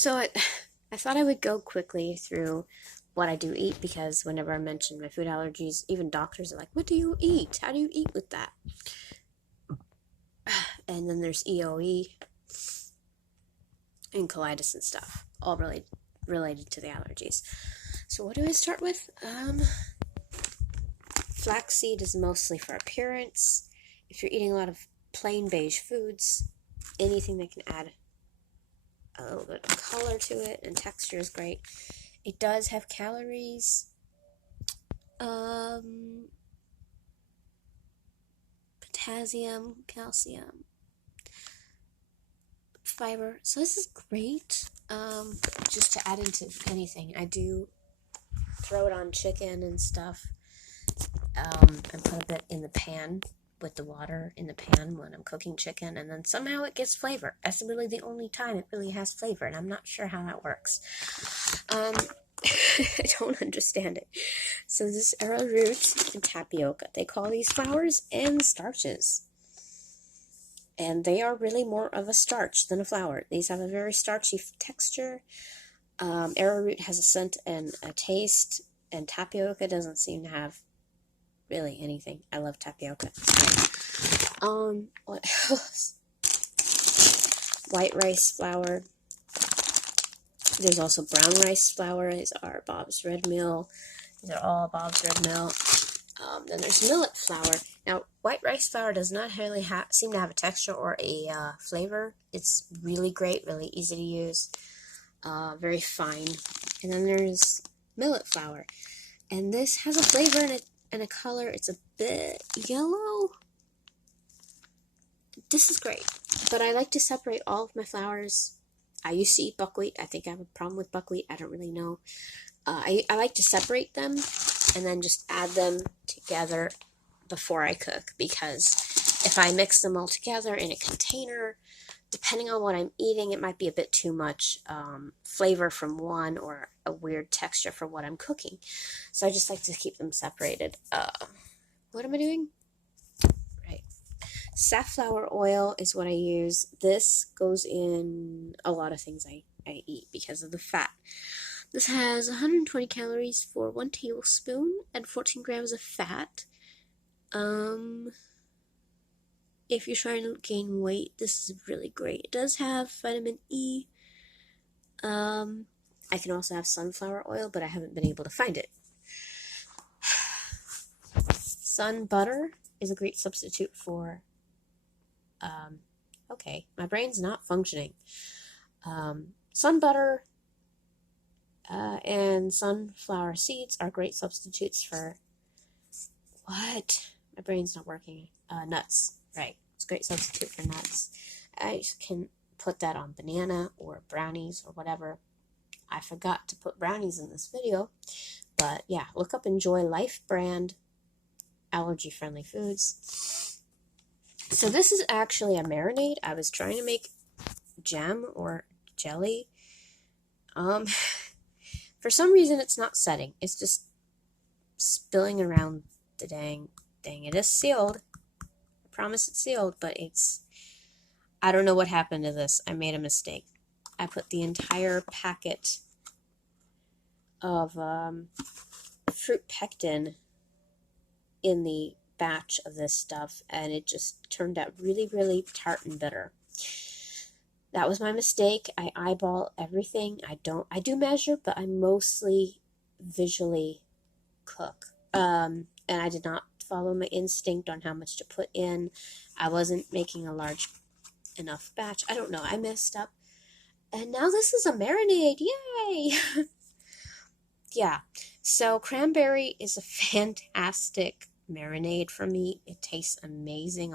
So I thought I would go quickly through what I do eat because whenever I mention my food allergies, even doctors are like, "What do you eat? How do you eat with that?" And then there's EOE and colitis and stuff, all related to the allergies. So what do I start with? Flaxseed is mostly for appearance. If you're eating a lot of plain beige foods, anything that can add a little bit of color to it and texture is great. It does have calories, potassium, calcium, fiber. So this is great. Just to add into anything. I do throw it on chicken and stuff. And put a bit in the pan with the water in the pan when I'm cooking chicken, and then somehow it gets flavor. That's really the only time it really has flavor, and I'm not sure how that works. I don't understand it. So this arrowroot and tapioca, they call these flours and starches. And they are really more of a starch than a flour. These have a very starchy texture. Arrowroot has a scent and a taste, and tapioca doesn't seem to have really anything. I love tapioca. What else? White rice flour. There's also brown rice flour. These are Bob's Red Mill. These are all Bob's Red Mill. Then there's millet flour. Now, white rice flour does not really seem to have a texture or a flavor. It's really great, really easy to use, very fine. And then there's millet flour, and this has a flavor and a color. It's a bit yellow. This is great, but I like to separate all of my flours. I used to eat buckwheat. I think I have a problem with buckwheat. I don't really know. I like to separate them and then just add them together before I cook, because if I mix them all together in a container, depending on what I'm eating, it might be a bit too much flavor from one or a weird texture for what I'm cooking. So I just like to keep them separated. What am I doing? Right. Safflower oil is what I use. This goes in a lot of things I eat because of the fat. This has 120 calories for 1 tablespoon and 14 grams of fat. If you're trying to gain weight, this is really great. It does have vitamin E. I can also have sunflower oil, but I haven't been able to find it. Sun butter is a great substitute for, okay, my brain's not functioning. Sun butter and sunflower seeds are great substitutes for, what? My brain's not working. Nuts, right. It's a great substitute for nuts. I can put that on banana or brownies or whatever. I forgot to put brownies in this video, but yeah, look up Enjoy Life brand allergy-friendly foods. So this is actually a marinade. I was trying to make jam or jelly. For some reason it's not setting. It's just spilling around the dang thing. It is sealed. I promise it's sealed, but I don't know what happened to this. I made a mistake. I put the entire packet of fruit pectin in the batch of this stuff, and it just turned out really, really tart and bitter. That was my mistake. I eyeball everything. I do measure, but I mostly visually cook. And I did not follow my instinct on how much to put in. I wasn't making a large enough batch. I don't know. I messed up. And now this is a marinade. Yay! Yeah. So cranberry is a fantastic marinade for me. It tastes amazing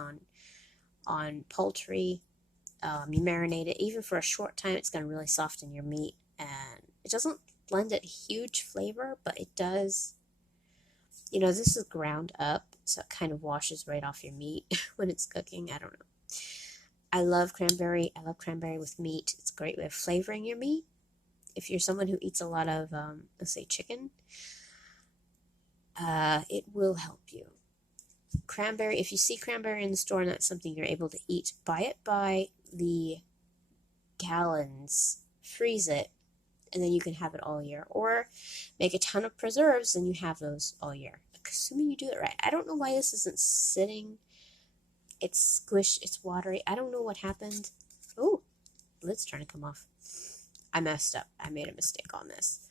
on poultry. You marinate it even for a short time. It's going to really soften your meat, and it doesn't lend it huge flavor, but it does. You know, this is ground up, so it kind of washes right off your meat when it's cooking. I don't know. I love cranberry. I love cranberry with meat. It's a great way of flavoring your meat. If you're someone who eats a lot of, let's say, chicken, it will help you. Cranberry, if you see cranberry in the store and that's something you're able to eat, buy it by the gallons freeze it, and then you can have it all year. Or make a ton of preserves and you have those all year. Assuming you do it right. I don't know why this isn't sitting. It's squished, it's watery. I don't know what happened. Oh, the lid's trying to come off. I messed up. I made a mistake on this.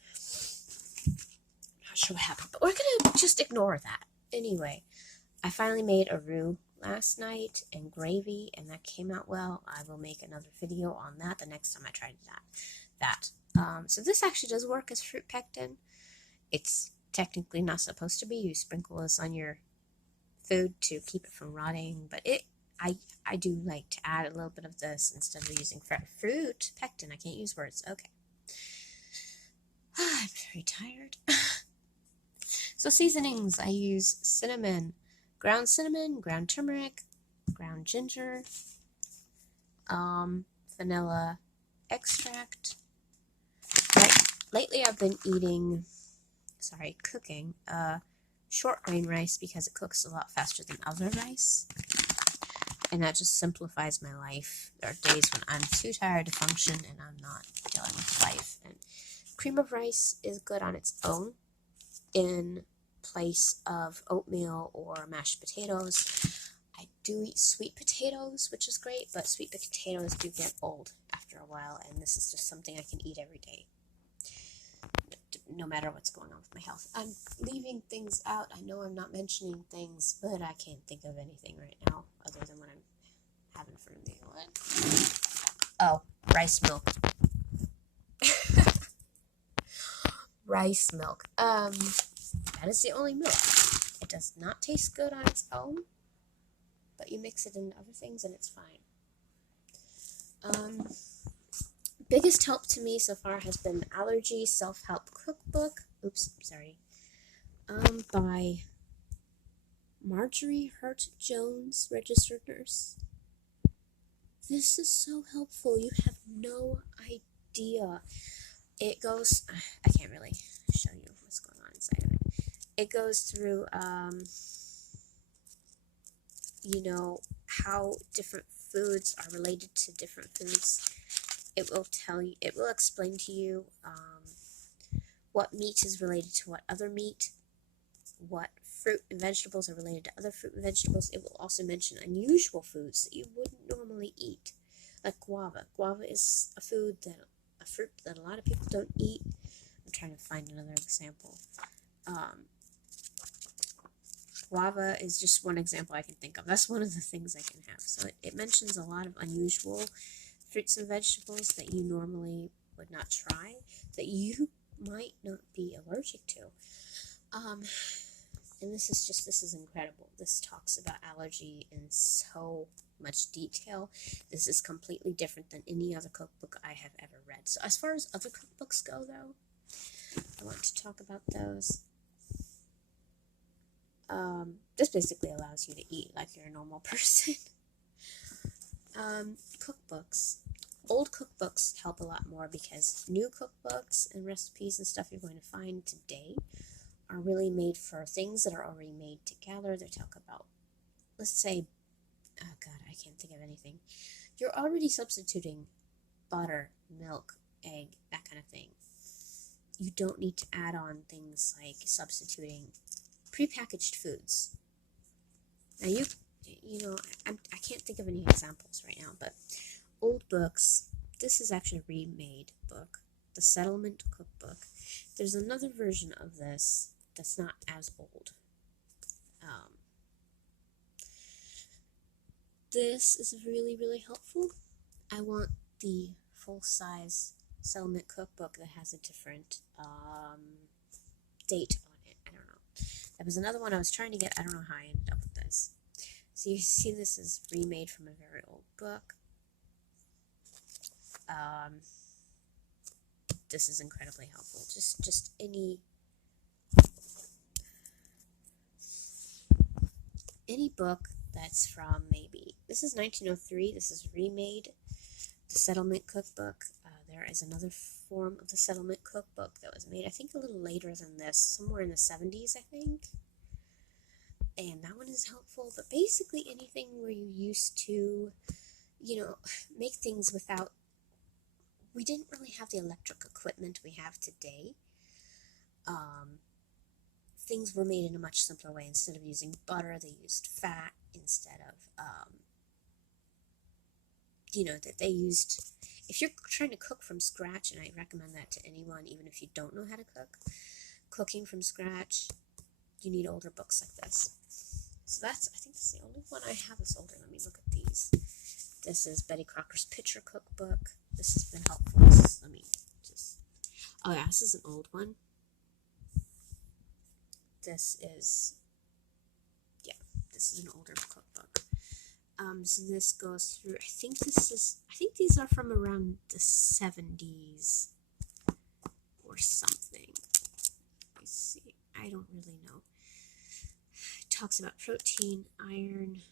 Not sure what happened, but we're gonna just ignore that. Anyway, I finally made a roux last night and gravy, and that came out well. I will make another video on that the next time I try that. So this actually does work as fruit pectin. It's technically not supposed to be. You sprinkle this on your food to keep it from rotting, but I do like to add a little bit of this instead of using fruit pectin. I can't use words. Okay. I'm very tired. So seasonings, I use cinnamon, ground turmeric, ground ginger, vanilla extract. Lately I've been cooking short grain rice because it cooks a lot faster than other rice. And that just simplifies my life. There are days when I'm too tired to function and I'm not dealing with life. And cream of rice is good on its own in place of oatmeal or mashed potatoes. I do eat sweet potatoes, which is great, but sweet potatoes do get old after a while, and this is just something I can eat every day, no matter what's going on with my health. I'm leaving things out. I know I'm not mentioning things, but I can't think of anything right now other than what I'm having for me. What? Oh, rice milk. Rice milk. That is the only milk. It does not taste good on its own, but you mix it into other things and it's fine. Biggest help to me so far has been the Allergies Self-Help Cookbook. Oops, sorry. By Marjorie Hurt Jones, registered nurse. This is so helpful. You have no idea. It goes, I can't really show you what's going on inside of it. It goes through, how different foods are related to different foods. It will tell you, it will explain to you what meat is related to what other meat, what fruit and vegetables are related to other fruit and vegetables. It will also mention unusual foods that you wouldn't normally eat, like guava. Guava is a fruit that a lot of people don't eat. I'm trying to find another example. Guava is just one example I can think of. That's one of the things I can have. So it mentions a lot of unusual fruits and vegetables that you normally would not try, that you might not be allergic to. And this is incredible. This talks about allergy in so much detail. This is completely different than any other cookbook I have ever read. So as far as other cookbooks go, though, I want to talk about those. This basically allows you to eat like you're a normal person. Cookbooks. Old cookbooks help a lot more because new cookbooks and recipes and stuff you're going to find today are really made for things that are already made together. They talk about, let's say, oh god, I can't think of anything. You're already substituting butter, milk, egg, that kind of thing. You don't need to add on things like substituting prepackaged foods. Now I can't think of any examples right now, but old books, this is actually a remade book, the Settlement Cookbook. There's another version of this that's not as old. This is really, really helpful. I want the full-size Settlement Cookbook that has a different date on it. I don't know. There was another one I was trying to get. I don't know how I ended up with this. So you see this is remade from a very old book. This is incredibly helpful. Just any book that's from maybe, this is 1903, this is remade, the Settlement Cookbook. There is another form of the Settlement Cookbook that was made, I think a little later than this, somewhere in the 70s, I think. And that one is helpful, but basically anything where you used to, make things without we didn't really have the electric equipment we have today. Things were made in a much simpler way. Instead of using butter, they used fat. Instead of, that they used, if you're trying to cook from scratch, and I recommend that to anyone, even if you don't know how to cook, cooking from scratch, you need older books like this. So I think that's the only one I have is older. Let me look at these. This is Betty Crocker's Picture Cookbook. This has been helpful. Oh yeah, this is an old one. This is an older cookbook. So this goes through, I think these are from around the 70s or something. Let me see. I don't really know. It talks about protein, iron.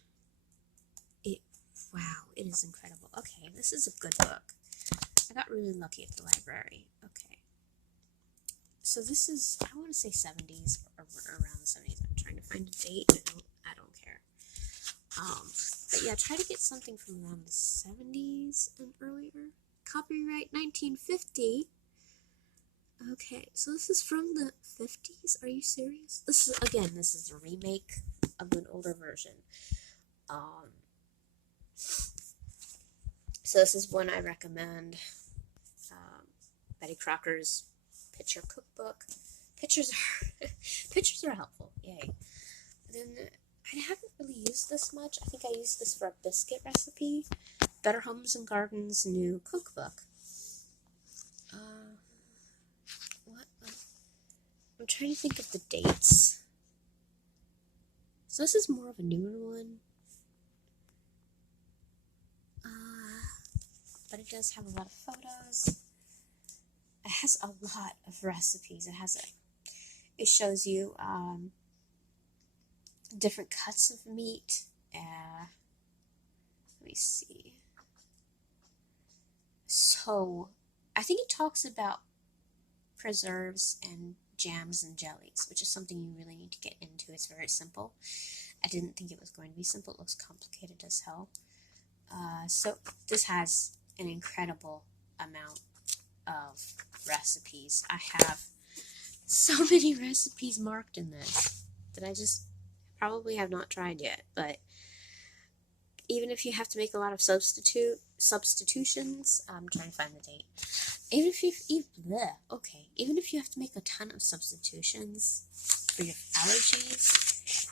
Wow, it is incredible. Okay, this is a good book. I got really lucky at the library. Okay. So this is, I want to say 70s or around the 70s. I'm trying to find a date. I don't care. But yeah, try to get something from around the 70s and earlier. Copyright 1950. Okay, so this is from the 50s. Are you serious? This is a remake of an older version. So this is one I recommend. Betty Crocker's Picture Cookbook. Pictures are helpful. Yay. Then I haven't really used this much. I think I used this for a biscuit recipe. Better Homes and Gardens new cookbook. I'm trying to think of the dates. So this is more of a newer one. But it does have a lot of photos. It has a lot of recipes. It shows you different cuts of meat. Let me see. So I think it talks about preserves and jams and jellies, which is something you really need to get into. It's very simple. I didn't think it was going to be simple. It looks complicated as hell. So this has an incredible amount of recipes. I have so many recipes marked in this that I just probably have not tried yet. But even if you have to make a lot of substitutions, I'm trying to find the date. Even if you have to make a ton of substitutions for your allergies,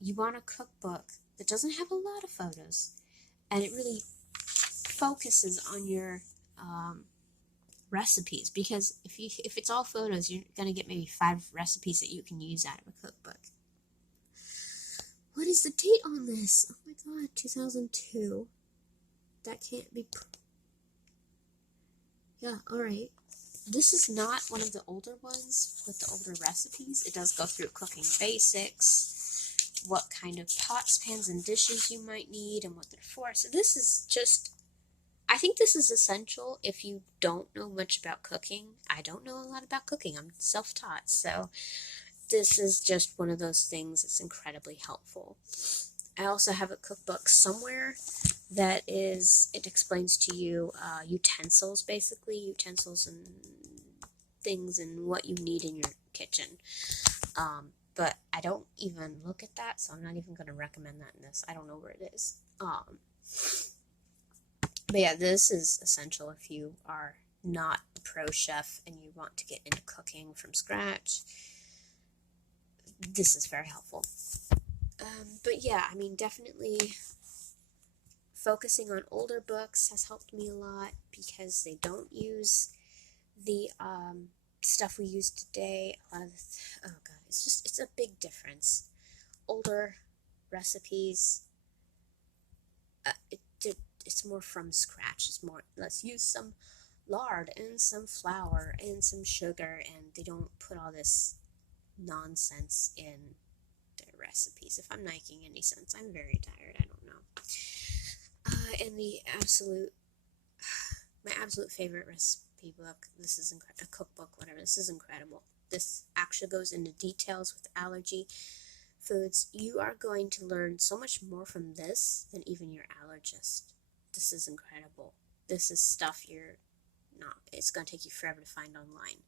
you want a cookbook that doesn't have a lot of photos, and it really focuses on your recipes, because if it's all photos, you're gonna get maybe 5 recipes that you can use out of a cookbook. What is the date on this? Oh my god, 2002. That can't be. Yeah, alright. This is not one of the older ones with the older recipes. It does go through cooking basics, what kind of pots, pans, and dishes you might need, and what they're for. So this is just, I think this is essential if you don't know much about cooking. I don't know a lot about cooking. I'm self-taught, so this is just one of those things that's incredibly helpful. I also have a cookbook somewhere that it explains to you utensils and things and what you need in your kitchen. But I don't even look at that, so I'm not even going to recommend that in this. I don't know where it is. But yeah, this is essential if you are not a pro chef and you want to get into cooking from scratch. This is very helpful. But yeah, I mean, definitely focusing on older books has helped me a lot, because they don't use the stuff we use today. A lot of it's a big difference. Older recipes, it's more from scratch. Let's use some lard and some flour and some sugar, and they don't put all this nonsense in their recipes. If I'm making any sense, I'm very tired. I don't know. And my absolute favorite recipe book. This is a cookbook, whatever. This is incredible. This actually goes into details with allergy foods. You are going to learn so much more from this than even your allergist. This is incredible. This is stuff it's going to take you forever to find online.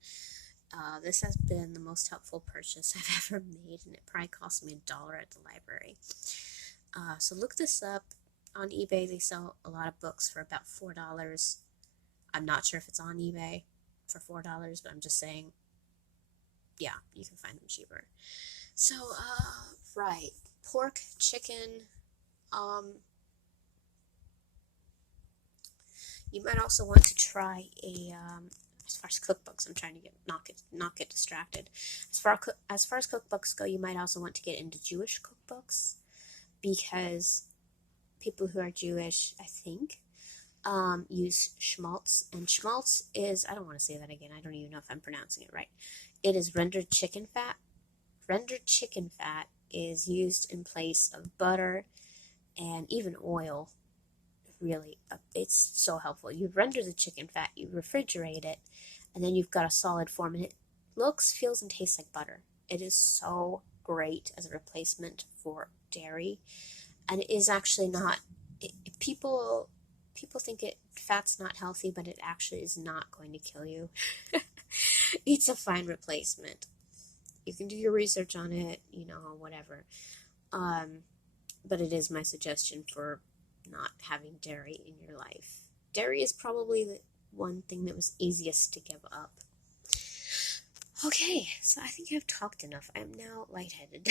This has been the most helpful purchase I've ever made, and it probably cost me $1 at the library. So look this up. On eBay, they sell a lot of books for about $4. I'm not sure if it's on eBay for $4, but I'm just saying, yeah, you can find them cheaper. So, right, pork, chicken. You might also want to try as far as cookbooks, I'm trying to not get distracted. As far as cookbooks go, you might also want to get into Jewish cookbooks, because people who are Jewish, I think, use schmaltz, and schmaltz is, I don't want to say that again, I don't even know if I'm pronouncing it right. It is rendered chicken fat. Rendered chicken fat is used in place of butter and even oil. Really, it's so helpful. You render the chicken fat, you refrigerate it, and then you've got a solid form, and it looks, feels, and tastes like butter. It is so great as a replacement for dairy, and it is actually not. People think fat's not healthy, but it actually is not going to kill you. It's a fine replacement. You can do your research on it, whatever. But it is my suggestion for not having dairy in your life. Dairy is probably the one thing that was easiest to give up. Okay, so I think I've talked enough. I'm now lightheaded.